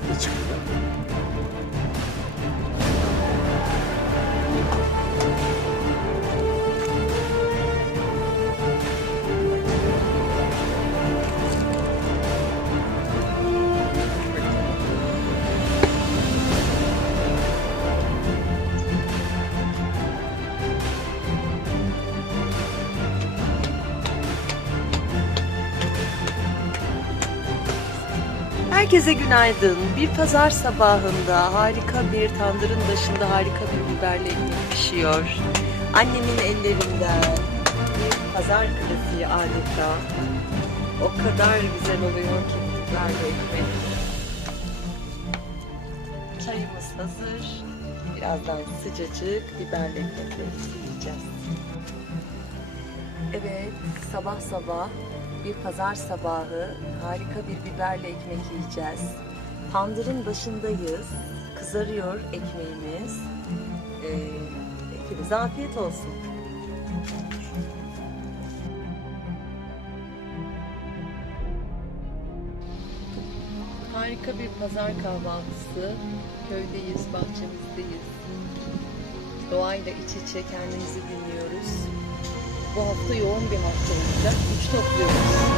Sırtın sesi Herkese günaydın. Bir pazar sabahında harika bir tandırın başında harika bir biberli ekmek pişiyor. Annemin ellerinden bir pazar klasiği adeta. O kadar güzel oluyor ki bu biberli ekmek. Çayımız hazır. Birazdan sıcacık biberli ekmekle yiyeceğiz. Evet, sabah sabah bir pazar sabahı harika bir biberle ekmek yiyeceğiz. Tandırın başındayız. Kızarıyor ekmeğimiz. Ee, hepinize afiyet olsun. Harika bir pazar kahvaltısı. Köydeyiz, bahçemizdeyiz. Doğayla iç içe kendimizi dinliyoruz. Bu hafta yoğun bir hafta olacak. Üç topluyoruz.